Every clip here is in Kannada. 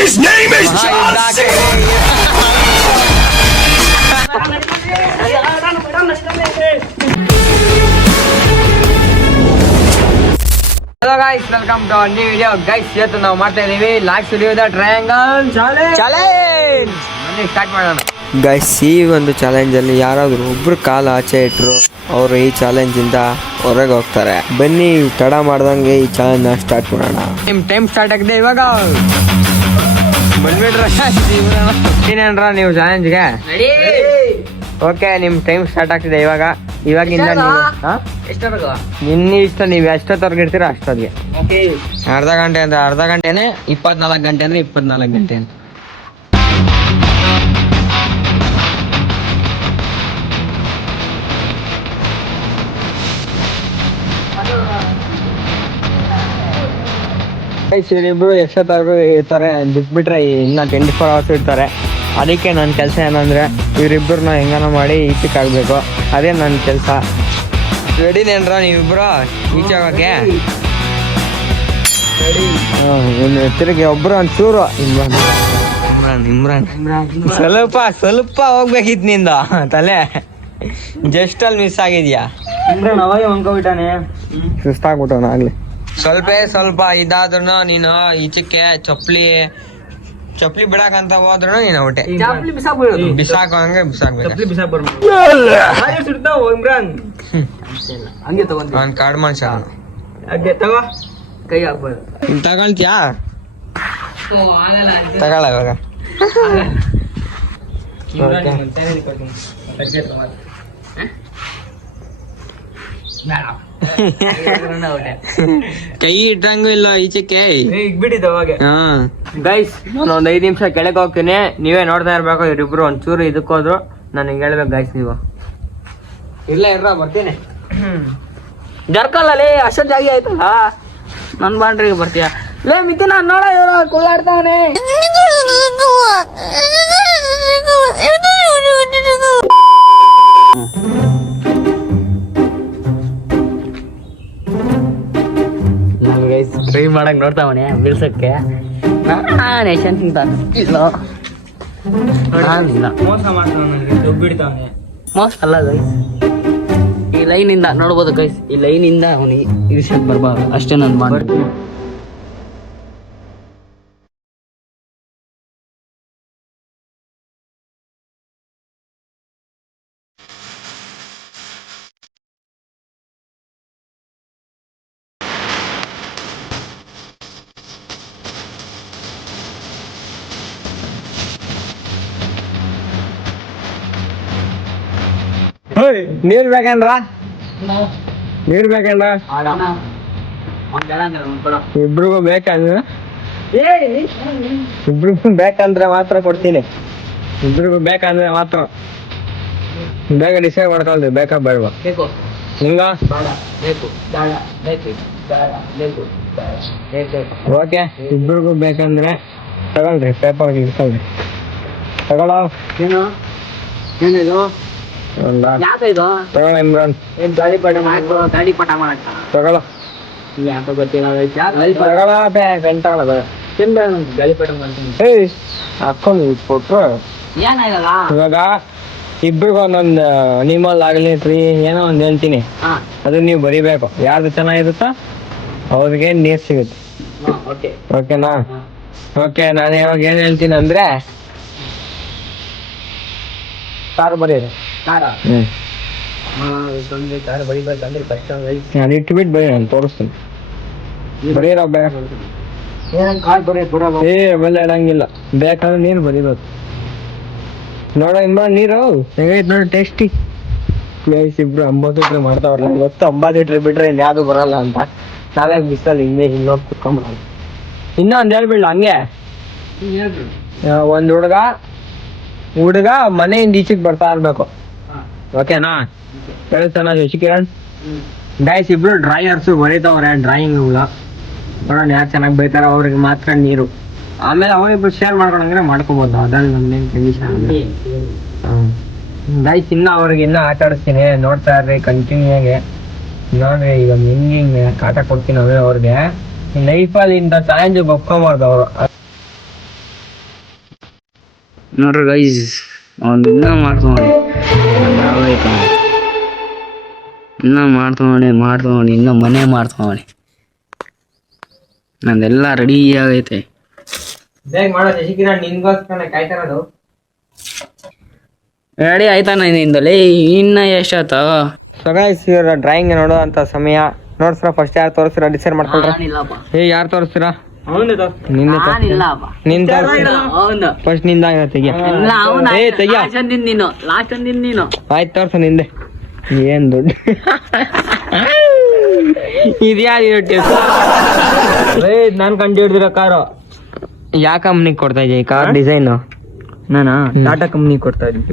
His name is Hello guys, welcome to our new video. Guys, ಇವತ್ತು ನಾವು ಮಾಡ್ತಾ ಇದೀವಿ ಲಾಸ್ಟ್ ವಿಡಿಯೋದ ಟ್ರಯಾಂಗಲ್ ಚಾಲೆಂಜ್ ಬನ್ನಿ ಸ್ಟಾರ್ಟ್ ಮಾಡೋಣ. ಗೈಸ್, ಈ ಒಂದು ಚಾಲೆಂಜಲ್ಲಿ ಯಾರಾದರೂ ಒಬ್ರು ಕಾಲು ಆಚೆ ಇಟ್ಟರು ಅವರು ಈ ಚಾಲೆಂಜಿಂದ ಹೊರಗೆ ಹೋಗ್ತಾರೆ. ಬನ್ನಿ ತಡ ಮಾಡ್ದಂಗೆ ಈ ಚಾಲೆಂಜ್ನ ಸ್ಟಾರ್ಟ್ ಮಾಡೋಣ. ನಿಮ್ಮ ಟೈಮ್ ಸ್ಟಾರ್ಟ್ ಆಗಿದೆ ಇವಾಗ. ಬಂದ್ಬಿಟ್ರ ಏನೇನ್ರ ನೀವು ಚಾಲೆಂಜ್ಗೆ? ಓಕೆ, ನಿಮ್ಮ ಟೈಮ್ ಸ್ಟಾರ್ಟ್ ಆಗ್ತಿದೆ ಇವಾಗಿಂದ. ನಿನ್ನ ಇಷ್ಟ, ನೀವು ಎಷ್ಟೊತ್ತವರೆಗೆ ಇರ್ತೀರ ಅಷ್ಟೊತ್ತಿಗೆ. ಅರ್ಧ ಗಂಟೆ ಅಂದ್ರೆ ಅರ್ಧ ಗಂಟೆನೆ, 24 ಗಂಟೆ ಅಂದ್ರೆ 24 ಗಂಟೆ. ಇಬ್ಬರು ಎಷ್ಟೊತ್ತಾದ್ರು ಇರ್ತಾರೆ, ಬಿಟ್ಬಿಟ್ರೆ ಇನ್ನ 24 hours ಇರ್ತಾರೆ. ಅದಕ್ಕೆ ನನ್ನ ಕೆಲಸ ಏನಂದ್ರೆ ಇವರಿಬ್ಬರನ್ನ ಹೆಂಗನ ಮಾಡಿ ಈಚೆಗೆ ಆಗ್ಬೇಕು. ಅದೇ ನನ್ನ ಕೆಲಸ. ರೆಡಿನೇನ್ರ ನೀವಿಬ್ರು ಈಚೆ ಹೋಗಕ್ಕೆ? ತಿರುಗಿ ಒಬ್ರು ಒಂಚೂರು ಇಮ್ರಾನ್ ಸ್ವಲ್ಪ ಹೋಗ್ಬೇಕಿತ್ತು ನಿಂದ ತಲೆ. ಜಸ್ಟ್ ಅಲ್ಲಿ ಮಿಸ್ ಆಗಿದ್ಯಾ? ಸುಸ್ತಾಗ್ಬಿಟ್ಟವನ ಆಗ್ಲಿ. ಸ್ವಲ್ಪ ಇದಾದ್ರೂ ನೀನು ಈಚಕ್ಕೆ ಚಪ್ಪಲಿ ಬಿಡಾಕಂತ ಹೋದ್ರು ನೀನು ಔಟೆ. ಬಿಸಾಕ ಹಂಗೆ ಅವ್ನ್ ಕಾರ್ಡ್ ಮನುಷ್ಯ ತಗೊಳ್ತೀಯಾ? ತಗೊಳ ಇವಾಗ. ಕೈ ಇಟ್ಟಂಗೂ ಇಲ್ಲ ಈಚಕ್ಕೆ. ಗೈಸ್, ನಾನು ಒಂದ್ 5 ನಿಮಿಷ ಕೆಳಗೆ ಹೋಗ್ತೀನಿ, ನೀವೇ ನೋಡ್ತಾ ಇರ್ಬೇಕು. ಇವ್ರಿಬ್ರು ಒಂಚೂರು ಇದಕ್ಕೆ ಹೋದ್ರು ನನಗೆ ಹೇಳ್ಬೇಕು ಗೈಸ್. ನೀವು ಇಲ್ಲ ಬರ್ತೀನಿ. ಜರ್ಕಲ್ಲೇ ಅಷ್ಟೊಂದು ಜಾಗಿ ಆಯ್ತಲ್ಲ, ನನ್ ಬಾಂಡ್ರಿಗೆ ಬರ್ತೀಯ? ಲೇ ಮಿತಿ, ನಾನು ನೋಡ ಇವ್ರು ಕುಳ್ಳಾಡ್ತಾವನೆ. ಟ್ರೈ ಮಾಡಕ್ ನೋಡ್ತಾವನೆ ಬೀಳ್ಸಕ್ಕೆ. ಮೋಸ ಅಲ್ಲ ಗೈಸ್. ಈ ಲೈನ್ ಇಂದ ನೋಡ್ಬೋದು ಗೈಸ್, ಈ ಲೈನ್ ಇಂದ ಅವನಿಗೆ ಇರ್ಸಕ್ ಬರ್ಬಾರ್ದು ಅಷ್ಟೇ. ನಾನು ಮಾಡ್ತೀನಿ. ನೀರ್ ಬೇಕಂದ್ರ ಇಬ್ರಿಗೂ ಬೇಕಂದ್ರೆ ಮಾತ್ರ ಕೊಡ್ತೀನಿ. ಇಬ್ರಿಗೂ ಬೇಕಂದ್ರೆ ಮಾತ್ರ ಬೇಗ ಡಿಸೈಡ್ ಮಾಡ್ಕೊಳ್ತೀವಿ. ಬೇಕಾ ಬೇಡವಾ ನಿಂಗ? ಓಕೆ, ಇಬ್ರಿಗೂ ಬೇಕಂದ್ರೆ ತಗೊಳ್ರಿ. ಪೇಪರ್ ಇಟ್ಕೊಳ್ರಿ. ತಗೊಳ. ಏನಿದು? ತಗೊಳ ಇಮ್ರಾನ್. ಗಾಳಿಪಟ ಮಾಡಕ್ಕ ತಗೊಳ. ಹಾಕೊಂಡು ಕೊಟ್ರು ಇವಾಗ ಇಬ್ರಿಗೂ ಒಂದೊಂದು ಅನಿಮಲ್ ಆಗ್ಲಿ ಟ್ರೀ ಏನೋ ಒಂದ್ ಹೇಳ್ತೀನಿ. ಅದು ನೀವು ಬರಿಬೇಕು. ಯಾರ್ದು ಚೆನ್ನಾಗಿರುತ್ತೋ ಅವ್ರಿಗೆ ನೀರ್ ಸಿಗುತ್ತೆ. ಓಕೆನಾ? ಓಕೆ, ನಾನು ಇವಾಗ ಏನ್ ಹೇಳ್ತೀನಿ ಅಂದ್ರೆ ಕಾರು ಬರೀರಿ. ನಾನು ಇಟ್ಬಿಟ್ಟು ಬರೀ, ನಾನು ತೋರಿಸ್ತೀನಿ. ಬರೀರೋ ಬೆಲ್ಲ ಇಡಂಗಿಲ್ಲ. ಬೇಕಂದ್ರೆ ನೀರು ಬರೀಬೇಕು. ನೋಡ ಇಮ್ರಾನ್, ನೀರು ಹೆಂಗೈತೆ ನೋಡಿ, ಟೇಸ್ಟಿ. ಇಬ್ರು 50 ಲೀಟ್ರ್ ಮಾಡ್ತಾವ್ರಲ್ಲ. ಇವತ್ತು 50 ಲೀಟ್ರ್ ಬಿಟ್ರೆ ಇನ್ ಯಾವ್ದು ಬರಲ್ಲ ಅಂತ ನಾವೇ ಬಿಸಲ್ಲಿ ಹಿಂಗೋಗಿ ಕುತ್ಕೊಂಡ್ಬರೋದು. ಇನ್ನೊಂದು ಹೇಳ್ಬಿಡ್ಲ ಹಂಗೆ. ಒಂದ್ ಹುಡುಗ ಮನೆಯಿಂದ ಈಚೆಗೆ ಬರ್ತಾ ಇರ್ಬೇಕು. ಓಕೆನಾ? ಹೇಳ್ತಾನ ಶಶಿಕಿರಣ್. ಗೈಸ್, ಇಬ್ರು ಡ್ರಾಯರ್ಸು ಬರೀತಾವ್ರೆ ಡ್ರಾಯಿಂಗ್. ನೋಡೋಣ ಯಾರು ಚೆನ್ನಾಗಿ ಬೈತಾರ ಅವ್ರಿಗೆ ಮಾತ್ರ ನೀರು. ಆಮೇಲೆ ಅವರಿಬ್ರು ಶೇರ್ ಮಾಡ್ಕೊಂಡ್ರೆ ಮಾಡ್ಕೋಬಹುದು. ಅದ್ರಲ್ಲಿ ನಮ್ದೇನು ಕಂಡೀಷನ್. ಗೈಸ್, ಇನ್ನ ಅವ್ರಿಗೆ ಇನ್ನ ಆಟ ಆಡಿಸ್ತೀನಿ, ನೋಡ್ತಾ ಇರ್ರಿ ಕಂಟಿನ್ಯೂ ಆಗಿ. ನೋಡ್ರಿ ಈಗ ಹಿಂಗೆ ಕಾಟ ಕೊಡ್ತೀನಿ ಅವ್ರಿಗೆ. ಲೈಫಲ್ಲಿ ಇಂಥ ಚಾಲೆಂಜ್ ಒಪ್ಕೊಬಾರ್ದು ಅವರು. ನೋಡ್ರಿ ಗೈಸ್ ಅವ್ನು ಇನ್ನೂ ಮಾಡ್ತಾನೆ ಇನ್ನೂ ಮಾಡ್ತಾವಣೆ ಇನ್ನೂ ಮನೆ ಮಾಡ್ತಾವಣೆ. ನಂದೆಲ್ಲ ರೆಡಿ ಆಗೈತೆ. ಬೇಗ ಮಾಡೋ ಶಶಿಕಿರಣ್, ನಿನ್ಗೋಸ್ಕರ ಕಾಯ್ತಾರದು. ರೆಡಿ ಆಯ್ತಾನ ನಿಂದಲೇ ಇನ್ನ ಎಷ್ಟಾತ? ಸೊ ಗೈಸ್ ಇವ್ರ ಡ್ರಾಯಿಂಗ್ ನೋಡುವಂತ ಸಮಯ. ನೋಡ್ಸ್ರ ಫಸ್ಟ್ ಯಾರು ತೋರಿಸ್ತೀರಾ ಡಿಸೈಡ್ ಮಾಡ್ಕೊಳ್ರ. ಯಾರು ತೋರಿಸ್ತೀರಾ? ಫಸ್ಟ್ ನಿಂದ ತೆಗಿಯ. ಆಯ್ತು ತೋರ್ಸ ನಿಂದೆ. ಏನ್ ದುಡ್ಡು ಇದ್ಯಾರು ನಾನ್ ಕಂಡು ಹಿಡ್ದಿರೋ ಕಾರು. ಯಾವ ಕಂಪ್ನಿಗೆ ಕೊಡ್ತಾ ಇದೀಯ ಈ ಕಾರ್ ಡಿಸೈನ್? ನಾನಾ ಟಾಟಾ ಕಂಪ್ನಿ ಕೊಡ್ತಾ ಇದ್ದೀನಿ.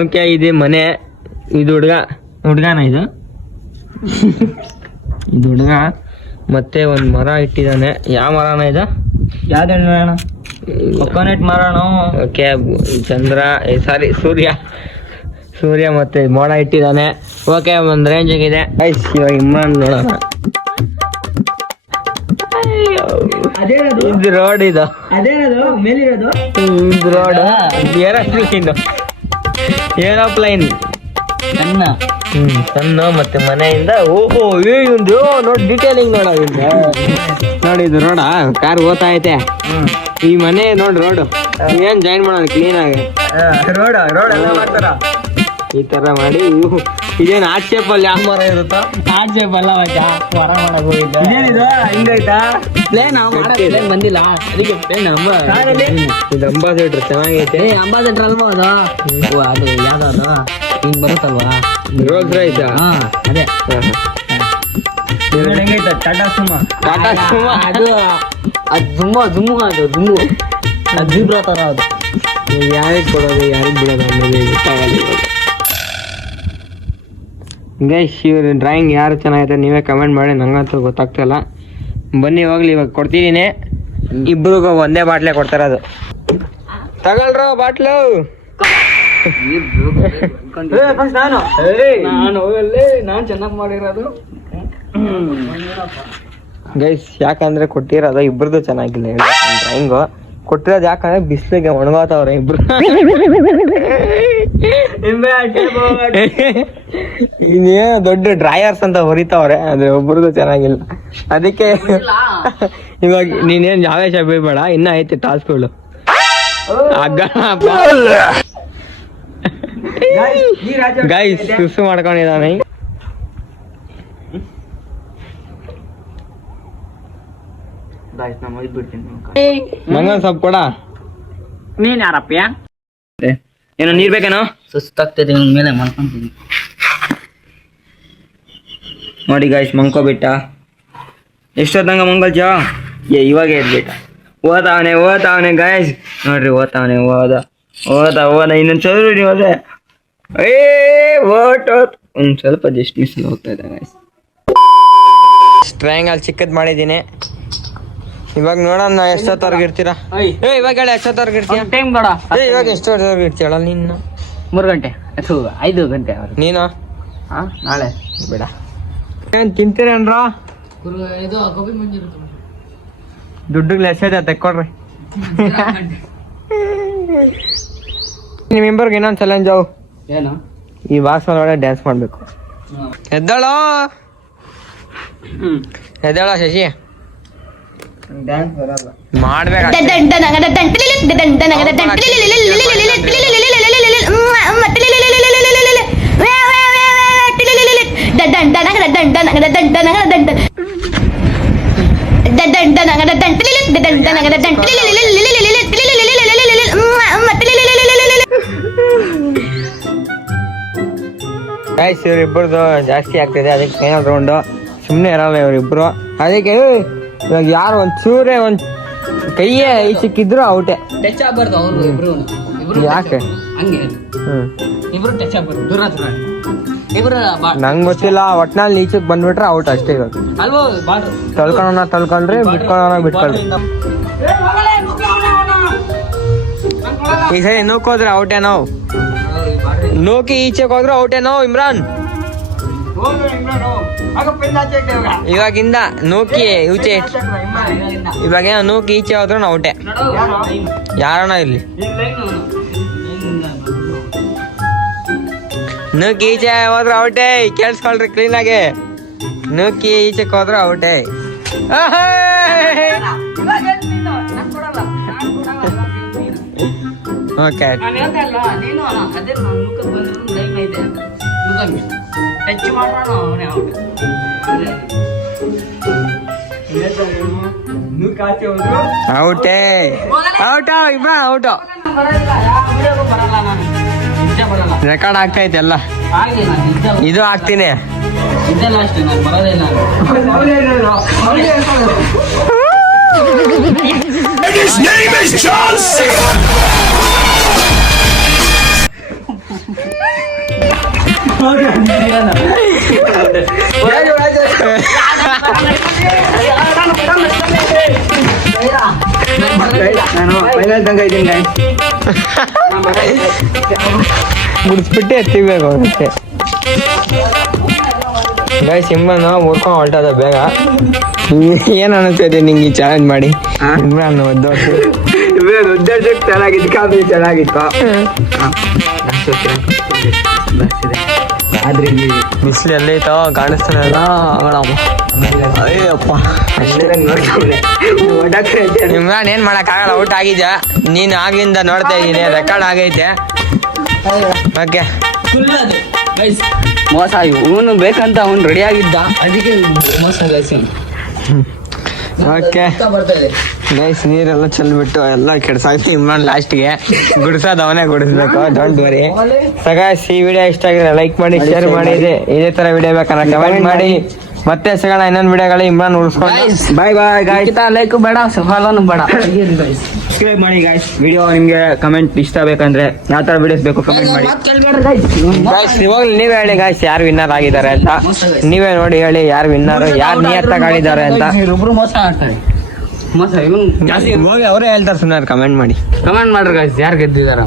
ಓಕೆ, ಇದೆ ಮನೆ. ಇದು ಹುಡ್ಗನ ಇದು ಇದು ಹುಡ್ಗ. ಮತ್ತೆ ಒಂದ್ ಮರ ಇಟ್ಟಿದ್ದಾನೆ. ಯಾವ ಮರನ ಇದು? ಯಾವ್ದು ಮರ? ಕೊಕೊನಟ್ ಮರನೋ? ಓಕೆ, ಚಂದ್ರ ಸಾರಿ ಸೂರ್ಯ ಮತ್ತೆ ಮೋಡ ಇಟ್ಟಿದ್ದಾನೆ. ಓಕೆ, ಒಂದ್ ರೇಂಜ್ ಆಗಿದೆ. ಇವಾಗ ಇಮ್ರಾನ್ ನೋಡೋಣ. ಇದು ರೋಡ್, ಇದು ಇದು ರೋಡ್. ಏರೋಪ್ಲೈನ್ ಸಣ್ಣ ಮತ್ತೆ ಮನೆಯಿಂದ ಓಹೋ ಒಂದು ನೋಡಿ ಡೀಟೇಲಿಂಗ್ ನೋಡಿ. ಇದು ರೋಡ, ಕಾರ್ ಓದ್ತಾ ಐತೆ. ಈ ಮನೆ ನೋಡಿ ರೋಡ್ ಏನ್ ಜಾಯಿನ್ ಮಾಡೋಣ ಕ್ಲೀನ್ ಆಗಿ. ರೋಡ್ ಎಲ್ಲ ಮಾಡ್ತಾರ ಈ ತರ ಮಾಡಿ. ಇದೇನ್ ಆರ್ಟ್ ಶೇಪ್ ಅಲ್ಲಿ ಯಾವ ಮರ ಇರುತ್ತೋ? ಆರ್ಟ್ ಶೇಪ್ ಅಲ್ಲ, ಮರ ಮಾಡಕ್ ಹೋಗಿದ್ದ. ಹಿಂಗಾಯ್ತಾ? ಪ್ಲೇನ್ ಬಂದಿಲ್ಲ ಅದಕ್ಕೆ ಪ್ಲೇನ್ ಇದು ಅಂಬಾಸೆಡರ್ ಚೆನ್ನಾಗೈತೆ. ಅಂಬಾಸೆಡರ್ ಅಲ್ವಾ ಅದು? ಅದು ಯಾವ್ದು ಹಿಂಗ್ ಬರುತ್ತಲ್ವಾ? Rolls Royce. ಅದೇ ಹೆಂಗೈತ? ಟಾಟಾ ಸುಮಾ. ಅದು ದುಮ್ಮು ಅದು ಜೀಬ್ರಾ ತರ ಅದು. ಯಾರಿಗೆ ಕೊಡೋದು ಯಾರಿಗೆ ಬಿಡೋದು ಅನ್ನೋದು ಗೊತ್ತಾಗಲ್ಲ. ಗೈಸ್ ಇವ್ರ ಡ್ರಾಯಿಂಗ್ ಯಾರು ಚೆನ್ನಾಗೈತೆ ನೀವೇ ಕಮೆಂಟ್ ಮಾಡಿ, ನಂಗಂತೂ ಗೊತ್ತಾಗ್ತಿಲ್ಲ. ಬನ್ನಿ ಹೋಗ್ಲಿ, ಇವಾಗ ಕೊಡ್ತಿದ್ದೀನಿ. ಇಬ್ರಿಗೂ ಒಂದೇ ಬಾಟ್ಲೆ ಕೊಡ್ತಾರದು. ತಗೊಳ್ರೋ ಬಾಟ್ಲು. ನಾನು ಚೆನ್ನಾಗಿ ಮಾಡಿರೋದು ಗೈಸ್. ಯಾಕಂದ್ರೆ ಕೊಟ್ಟಿರೋದು ಇಬ್ರದ್ದು ಚೆನ್ನಾಗಿಲ್ಲ ಡ್ರಾಯಿಂಗು. ಕೊಟ್ಟಿರೋದು ಯಾಕಂದ್ರೆ ಬಿಸಿಲಿಗೆ ಒಣಗೋತವ್ರೆ ಇಬ್ರು. ಇನ್ನೇನು ದೊಡ್ಡ ಡ್ರಾಯರ್ಸ್ ಅಂತ ಹೊರಿತಾವ್ರೆ, ಆದ್ರೆ ಒಬ್ರದ್ದು ಚೆನ್ನಾಗಿಲ್ಲ. ಅದಕ್ಕೆ ಇವಾಗ ನೀನೇನ್ ಆವೇಶ ಬೀಳ್ಬೇಡ, ಇನ್ನ ಐತೆ ಟಾಸ್ಕ್ಗಳು. ಗೈಸ್ ಸುಸು ಮಾಡ್ಕೊಂಡಿದ್ದಾನೆ. ನಂಗೊಂದ್ ಸ್ವಲ್ಪ ಕೊಡ. ನೀನ್ ಯಾರಪ್ಪ? ಏನೋ ನೀರ್ ಬೇಕೇನೋ? ಸುಸ್ತಾಗ್ತದೆ ಇವನ್ ಮೇಲೆ ಮಾಡ್ಕೊಂತೀನಿ. ನೋಡಿ ಗಾಯ್ಸ್, ಮಂಕೋಬಿಟ್ಟ. ಎಷ್ಟೊತ್ತಂಗ ಮಂಗಲ್ಜ? ಇವಾಗ ಎದ್ಬಿಟ್ಟ. ಓದ್ತಾವನೆ ಗಾಯ್ಸ್. ನೋಡ್ರಿ ಓದ್ತಾವನೆ. ಓದ ಇನ್ನೊಂದ್ ಸ್ವಲ್ಪ ಹೋದೆ. ಒಂದ್ ಸ್ವಲ್ಪ ಜಸ್ಟ್ ಮಿಸ್ ಹೋಗ್ತಾ ಇದೆ ಗಾಯ್ಸ್. ಟ್ರಯಾಂಗಲ್ ಚಿಕ್ಕದ್ ಮಾಡಿದೀನಿ. ಇವಾಗ ನೋಡೋಣ ಎಷ್ಟೊತ್ತವರೆಗೆ ಇರ್ತೀರಾ? ಇವಾಗ ಹೇಳಿ ಎಷ್ಟೊತ್ತವರೆಗೆ ಇರ್ತೀಯ? ಟೈಮ್ ಬೇಡ. ಇವಾಗ ಎಷ್ಟೊತ್ತವರೆಗೆ ಇರ್ತೀಯಲ್ಲ ನೀನು? 3 ಗಂಟೆ 5 ಗಂಟೆ. ನೀನು ನಾಳೆ ಬೇಡ. ಏನ್ ತಿಂತೀರೇನ್ರ? ದುಡ್ಡುಗಳು ಎಷ್ಟೈತೆ ತೆಕ್ಕೊಡ್ರಿ. ನಿಮ್ಮ ಮೆಂಬರ್ಗೆ ಇನ್ನೊಂದು ಚಾಲೆಂಜ್. ಏನು? ಈ ಬಾಕ್ಸ್ ಒಳಗಡೆ ಡ್ಯಾನ್ಸ್ ಮಾಡ್ಬೇಕು. ಎದ್ದಾಳೋ ಶಶಿ. ಡ್ಯಾನ್ಸ್ ಬರಲ್ಲ. ಮಾಡ್ಬೇಕು. ಗೈಸ್ ಇವ್ರಿಬ್ಬರದು ಜಾಸ್ತಿ ಆಗ್ತಿದೆ, ಅದಕ್ಕೆ ಏನಾದ್ರು ಒಂದು ಸುಮ್ಮನೆ ಇರಲ್ಲ ಇವರಿಬ್ರು. ಅದಕ್ಕೆ ಇವಾಗ ಯಾರು ಒಂಚೂರೇ ಒಂದ್ ಕೈಯೇ ಸಿಕ್ಕಿದ್ರು ಔಟೆ. ಟಚ್ ಆಗ್ಬಾರ್ದು ಅವ್ರು ಇಬ್ರು. ಯಾಕೆ? ಹಂಗೆ ಇಬ್ರು ಟಚ್ ಆಗ್ಬಾರ್ದು, ದೂರ ಇಬ್ರು. ನಂಗೆ ಗೊತ್ತಿಲ್ಲ, ಒಟ್ನಲ್ಲಿ ಈಚೆಗೆ ಬಂದ್ಬಿಟ್ರೆ ಔಟ್ ಅಷ್ಟೇ. ಇವಾಗ ಅಲ್ವೋ ಬಾಡ್ರು ತಳ್ಕೊಂಡ್ರಿ ಬಿಟ್ಕೊಳ್ರಿ. ಈ ಸರಿ ನೂಕೋದ್ರೆ ಔಟೇನೋ? ನೂಕಿ ಈಚೆಗೆ ಹೋದ್ರೆ ಔಟೇನೋ ಇಮ್ರಾನ್? ಇವಾಗಿಂದ ನೂಕಿ ಈಚೆ ಇವಾಗ ಏನೋ ನೂಕಿ ಈಚೆ ಹೋದ್ರು ನಾವು ಔಟೆ ಯಾರನ್ನ ಇರ್ಲಿ. ನೂಕಿ ಈಚೆ ಹೋದ್ರೆ ಔಟೇ, ಕೇಳಿಸ್ಕೊಳ್ರಿ ಕ್ಲೀನಾಗೆ. ನೂಕಿ ಈಚೆಗೆ ಹೋದ್ರೆ ಔಟೇ. ಓಕೆ ಔಟೇ ಔಟ ಇಬ್ಬ ಔಟ. ರೆಕಾರ್ಡ್ ಆಗ್ತೈತೆ ಎಲ್ಲ. ಇದು ಹಾಕ್ತೀನಿ. ಮುಡಿಸ್ಬಿಟ್ಟು ಎತ್ತಿಬೇಕು ಮತ್ತೆ ಗೈ ಸಿಂಹನ ಮುರ್ಕೊಂಡು ಹೊಲ್ಟದ ಬೇಗ. ಏನ್ ಅನಿಸ್ತೈತೆ ನಿಂಗೆ ಈ ಚಾಲೆಂಜ್ ಮಾಡಿ? ಇಮ್ರಾನ್ ಚೆನ್ನಾಗಿತ್ತು, ಕಾಫಿ ಚೆನ್ನಾಗಿತ್ತು. ಆದ್ರೆ ಬಿಸಿಲು ಎಲ್ಲೈತೋ ಕಾಣಿಸ್ತಾನಲ್ಲ. ಅಯ್ಯಪ್ಪ ಇಮ್ರಾನ್ ಏನ್ ಮಾಡಕ್ ಆಗಲ್ಲ, ಔಟ್ ಆಗಿದ್ಯಾ ನೀನು. ಆಗಿಂದ ನೋಡ್ತಾ ಇದೀನಿ, ರೆಕಾರ್ಡ್ ಆಗೈತೆ. ಓಕೆ ಮೋಸ ಇವನು ಬೇಕಂತ ಅವ್ನು ರೆಡಿ ಆಗಿದ್ದ, ಅದಕ್ಕೆ ಮೋಸ ಓಕೆ ಗೈಸ್ ನೀರೆಲ್ಲ ಚೆಲ್ಬಿಟ್ಟು ಎಲ್ಲ ಕೆಡ್ಸಾಕಿ ಇಮ್ರಾನ್ ಲಾಸ್ಟ್ಗೆ ಗುಡಿಸೋದು ಅವನೇ ಗುಡಿಸ್ಬೇಕು. Don't worry. ಸಗಾಯ್ಸ್ ಈ ವಿಡಿಯೋ ಇಷ್ಟ ಆಗಿದ್ರೆ ಲೈಕ್ ಮಾಡಿ, ಶೇರ್ ಮಾಡಿ. ಇದೇ ತರ ವಿಡಿಯೋ ಬೇಕಂದ್ರೆ ಕಮೆಂಟ್ ಮಾಡಿ. ಮತ್ತೆ ಸಿಗೋಣ ಇನ್ನೊಂದು ವಿಡಿಯೋಗಳು ಇಮ್ರಾನ್ ಉಳಿಸ್ಕೊಂಡು. ಬಾಯ್ ಬಾಯ್ ಗಾಯ್ಸ್. ಲೈಕ್ ಬೇಡ, ಫಾಲೋನು ಬೇಡ. ಸಬ್ಸ್ಕ್ರೈಬ್ ಮಾಡಿ ಗಾಯ್ಸ್. ವಿಡಿಯೋ ನಿಮ್ಗೆ ಕಮೆಂಟ್ ಇಷ್ಟ ಬೇಕಂದ್ರೆ ಯಾವ ತರ ವಿಡಿಯೋಸ್ ಬೇಕು ಕಮೆಂಟ್ ಮಾಡಿ ಗಾಯ್ಸ್. ಇವಾಗಲೂ ನೀವೇ ಹೇಳಿ ಗಾಯ್ಸ್ ಯಾರು ವಿನ್ನರ್ ಆಗಿದ್ದಾರೆ ಅಂತ. ನೀವೇ ನೋಡಿ ಹೇಳಿ ಯಾರು ವಿನ್ನರ್, ಯಾರು ನಿಯತ್ತಾಗಿ ಆಡಿದ್ದಾರೆ ಅಂತ. ಒಬ್ರು ಮೋಸ ಆಡ್ತಾರೆ. ಮೋಸ ಇವನು ಜಾಸ್ತಿ ಹೋಗಿ ಅವರೇ ಹೇಳ್ತಾರೆ, ಸುಮ್ಮನೆ ಕಮೆಂಟ್ ಮಾಡಿ. ಕಮೆಂಟ್ ಮಾಡ್ರಿ ಗಾಯ್ಸ್ ಯಾರು ಗೆದ್ದಿದಾರ.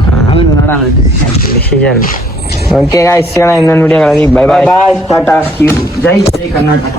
ಓಕೆ ಗಾಯ್ಸ್ ಸಿಗೋಣ ಇನ್ನೊಂದು ವಿಡಿಯೋಗಳಲ್ಲಿ. ಬೈ ಬಾಯ್, ಟಾಟಾ, ಜೈ ಜೈ ಕರ್ನಾಟಕ.